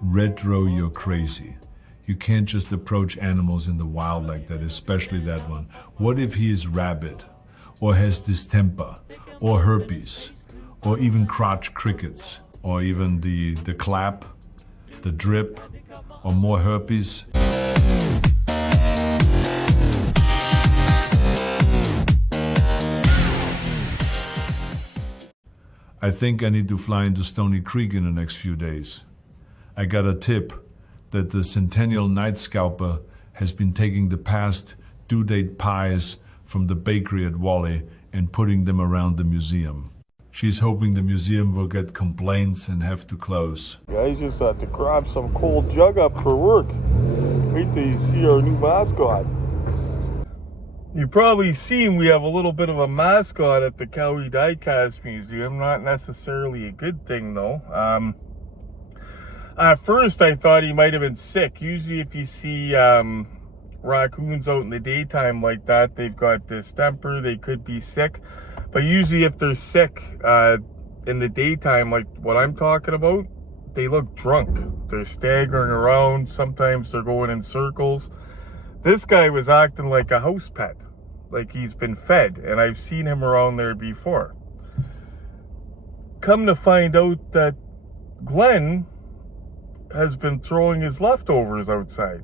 Retro, you're crazy. You can't just approach animals in the wild like that, especially that one. What if he is rabid, or has distemper, or herpes, or even crotch crickets, or even the clap, the drip, or more herpes? I think I need to fly into Stony Creek in the next few days. I got a tip that the Centennial Night Scalper has been taking the past due date pies from the bakery at Wally and putting them around the museum. She's hoping the museum will get complaints and have to close. Guys just have to grab some cold jug up for work. Wait till you see our new mascot. You've probably seen we have a little bit of a mascot at the Cowie Diecast Museum. Not necessarily a good thing though. At first I thought he might have been sick. Usually if you see raccoons out in the daytime like that, they've got distemper, they could be sick. But usually if they're sick in the daytime, like what I'm talking about, they look drunk. They're staggering around, sometimes they're going in circles. This guy was acting like a house pet, like he's been fed, and I've seen him around there before. Come to find out that Glenn has been throwing his leftovers outside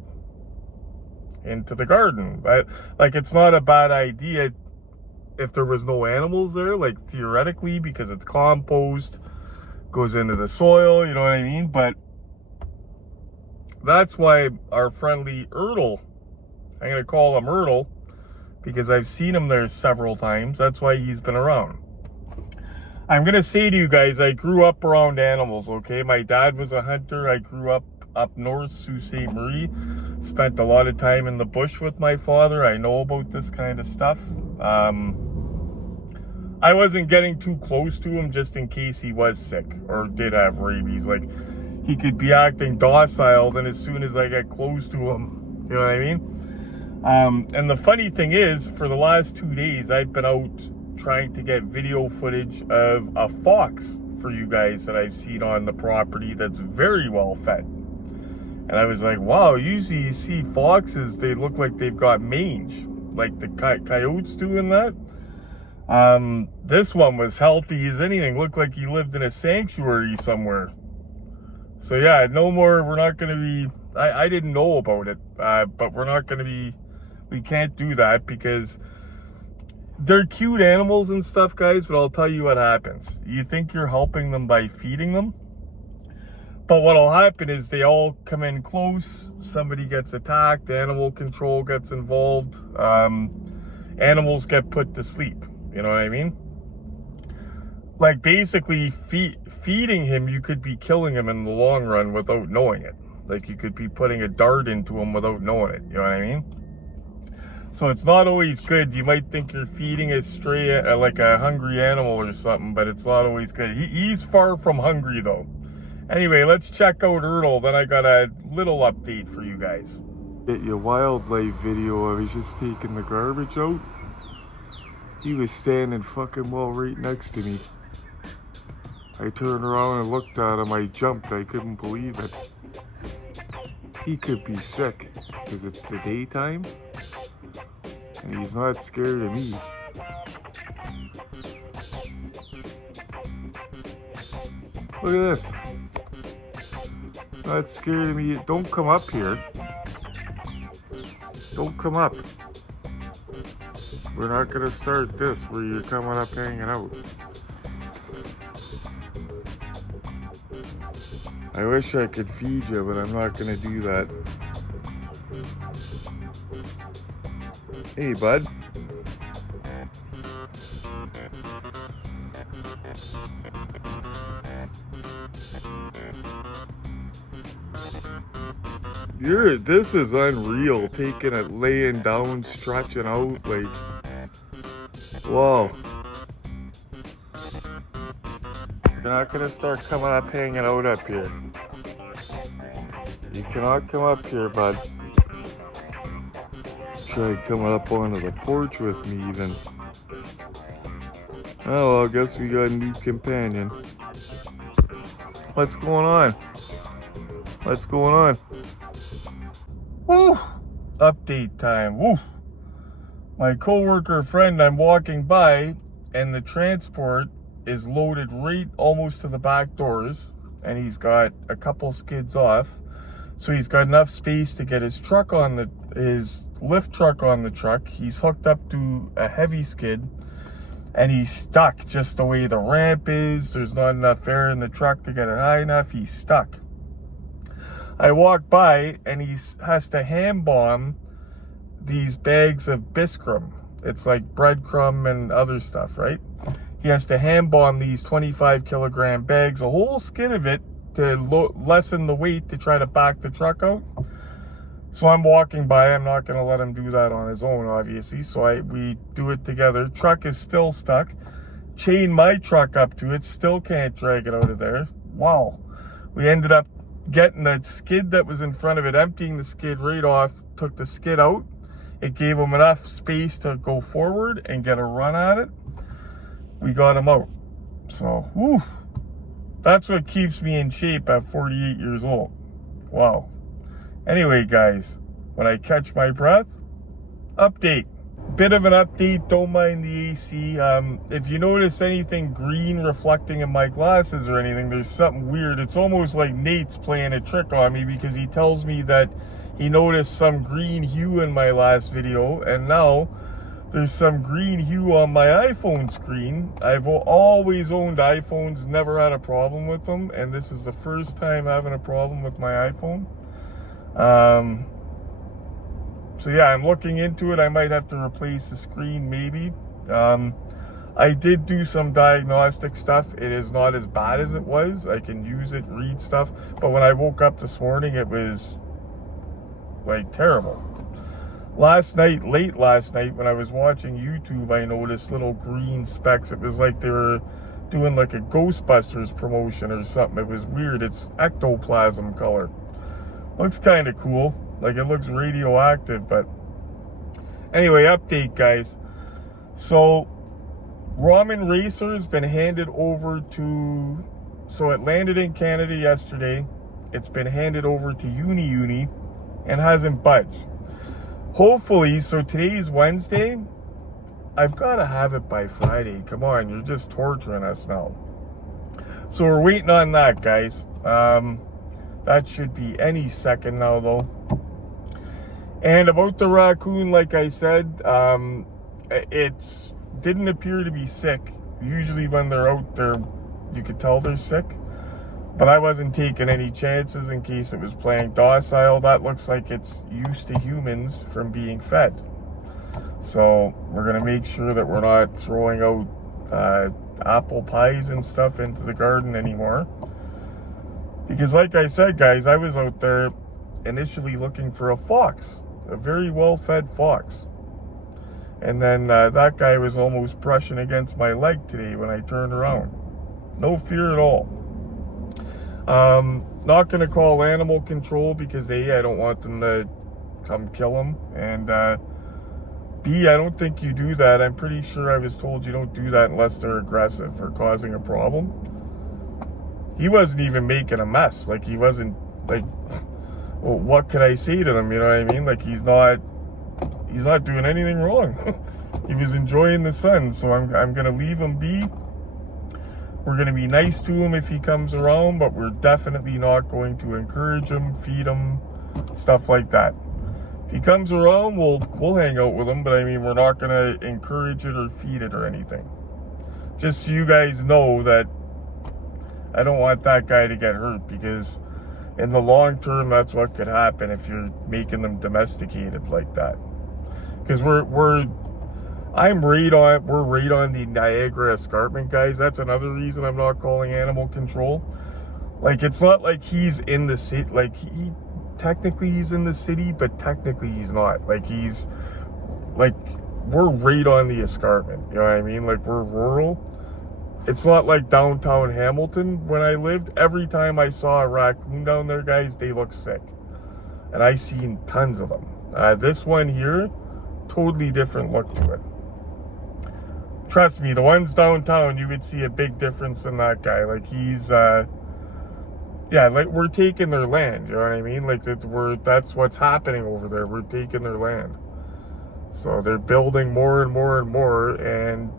into the garden. Like, it's not a bad idea if there was no animals there, like theoretically, because it's compost, goes into the soil, you know what I mean? But that's why our friendly ERTL, I'm going to call him ERTL because I've seen him there several times. That's why he's been around. I'm going to say to you guys, I grew up around animals, okay? My dad was a hunter. I grew up north, Sault Ste. Marie. Spent a lot of time in the bush with my father. I know about this kind of stuff. I wasn't getting too close to him just in case he was sick or did have rabies. Like, he could be acting docile, then as soon as I get close to him, you know what I mean? And the funny thing is, for the last 2 days, I've been out trying to get video footage of a fox for you guys that I've seen on the property that's very well fed. And I was like, wow, usually you see foxes, they look like they've got mange, like the coyotes doing that. This one was healthy as anything, looked like he lived in a sanctuary somewhere. So yeah, no more, we're not going to be, I didn't know about it, but we're not going to be, we can't do that because they're cute animals and stuff, guys, but I'll tell you what happens. You think you're helping them by feeding them, but what'll happen is they all come in close, somebody gets attacked, animal control gets involved, animals get put to sleep, you know what I mean? Like, basically, feeding him, you could be killing him in the long run without knowing it. Like, you could be putting a dart into him without knowing it, you know what I mean? So it's not always good. You might think you're feeding a stray, like a hungry animal or something, but it's not always good. He's far from hungry, though. Anyway, let's check out ERTL. Then I got a little update for you guys. Get your wildlife video. I was just taking the garbage out. He was standing fucking well right next to me. I turned around and looked at him. I jumped. I couldn't believe it. He could be sick because it's the daytime. And he's not scared of me. Look at this. Not scared of me. Don't come up here. Don't come up. We're not gonna start this where you're coming up hanging out. I wish I could feed you, but I'm not gonna do that. Hey, bud. This is unreal, taking it, laying down, stretching out, like, wow. You're not gonna start coming up, hanging out up here. You cannot come up here, bud. Try coming up onto the porch with me even. Oh, well, I guess we got a new companion. What's going on? What's going on? Woo! Update time. Woo! My coworker friend, I'm walking by, and the transport is loaded right almost to the back doors, and he's got a couple skids off, so he's got enough space to get his truck on his lift truck on the truck. He's hooked up to a heavy skid, and he's stuck just the way the ramp is. There's not enough air in the truck to get it high enough. He's stuck. I walk by, and he has to hand bomb these bags of Biscrum. It's like breadcrumb and other stuff, right? He has to hand bomb these 25 kilogram bags, a whole skid of it, to lessen the weight to try to back the truck out. So I'm walking by. I'm not going to let him do that on his own, obviously. So we do it together. Truck is still stuck. Chain my truck up to it. Still can't drag it out of there. Wow. We ended up getting the skid that was in front of it, emptying the skid right off, took the skid out. It gave him enough space to go forward and get a run at it. We got him out. So, whew, that's what keeps me in shape at 48 years old. Wow. Anyway, guys, when I catch my breath, update. Bit of an update, don't mind the AC. If you notice anything green reflecting in my glasses or anything, there's something weird. It's almost like Nate's playing a trick on me, because he tells me that he noticed some green hue in my last video, and now there's some green hue on my iPhone screen. I've always owned iPhones, never had a problem with them, and this is the first time having a problem with my iPhone. So yeah, I'm looking into it. I might have to replace the screen, maybe. I did do some diagnostic stuff. It is not as bad as it was. I can use it, read stuff, but when I woke up this morning, it was like terrible. Late last night, when I was watching YouTube, I noticed little green specks. It was like they were doing like a Ghostbusters promotion or something. It was weird. It's ectoplasm color. Looks kind of cool. Like it looks radioactive, but anyway, update, guys. So Ramen Racer has been handed over to, so it landed in Canada yesterday. It's been handed over to Uni and hasn't budged. Hopefully, so today's Wednesday, I've got to have it by Friday. Come on, you're just torturing us now. So we're waiting on that, guys. That should be any second now, though. And about the raccoon, like I said, it didn't appear to be sick. Usually when they're out there, you could tell they're sick. But I wasn't taking any chances in case it was playing docile. That looks like it's used to humans from being fed. So we're going to make sure that we're not throwing out apple pies and stuff into the garden anymore. Because like I said, guys, I was out there initially looking for a fox. A very well-fed fox. And then that guy was almost brushing against my leg today when I turned around. No fear at all. Not going to call animal control because A, I don't want them to come kill him. And B, I don't think you do that. I'm pretty sure I was told you don't do that unless they're aggressive or causing a problem. He wasn't even making a mess. Like, he wasn't, like, well, what could I say to them? You know what I mean? Like, he's not doing anything wrong. He was enjoying the sun, so I'm going to leave him be. We're going to be nice to him if he comes around, but we're definitely not going to encourage him, feed him, stuff like that. If he comes around, we'll hang out with him, but I mean, we're not going to encourage it or feed it or anything. Just so you guys know that I don't want that guy to get hurt, because in the long term, that's what could happen if you're making them domesticated like that. Because we're right on the Niagara Escarpment, guys. That's another reason I'm not calling animal control. Like, it's not like he's in the city. Like, technically he's in the city, but technically he's not. Like, we're right on the escarpment. You know what I mean? Like, we're rural. It's not like downtown Hamilton when I lived. Every time I saw a raccoon down there, guys, they look sick. And I seen tons of them. This one here, totally different look to it. Trust me, the ones downtown, you would see a big difference in that guy. Like, Yeah, like we're taking their land, you know what I mean? Like that's what's happening over there. We're taking their land. So they're building more and more and more, and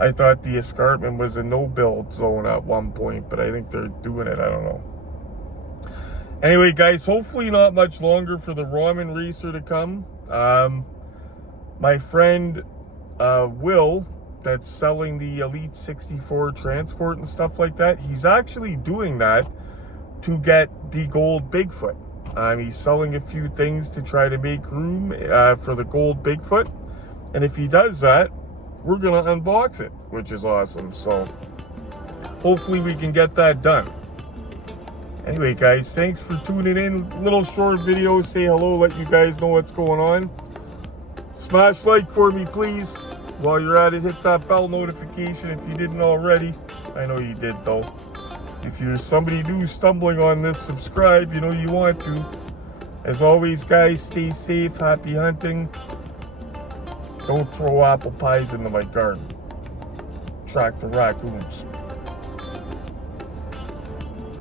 I thought the escarpment was a no-build zone at one point, but I think they're doing it, I don't know. Anyway, guys, hopefully not much longer for the ramen racer to come. My friend Will, that's selling the Elite 64 transport and stuff like that, he's actually doing that to get the gold Bigfoot. He's selling a few things to try to make room for the gold Bigfoot. And if he does that, we're going to unbox it, which is awesome. So hopefully we can get that done. Anyway, guys, thanks for tuning in. Little short video, say hello, let you guys know what's going on. Smash like for me, please. While you're at it, hit that bell notification if you didn't already. I know you did, though. If you're somebody new stumbling on this, subscribe. You know you want to. As always, guys, stay safe. Happy hunting. Don't throw apple pies into my garden. Track the raccoons.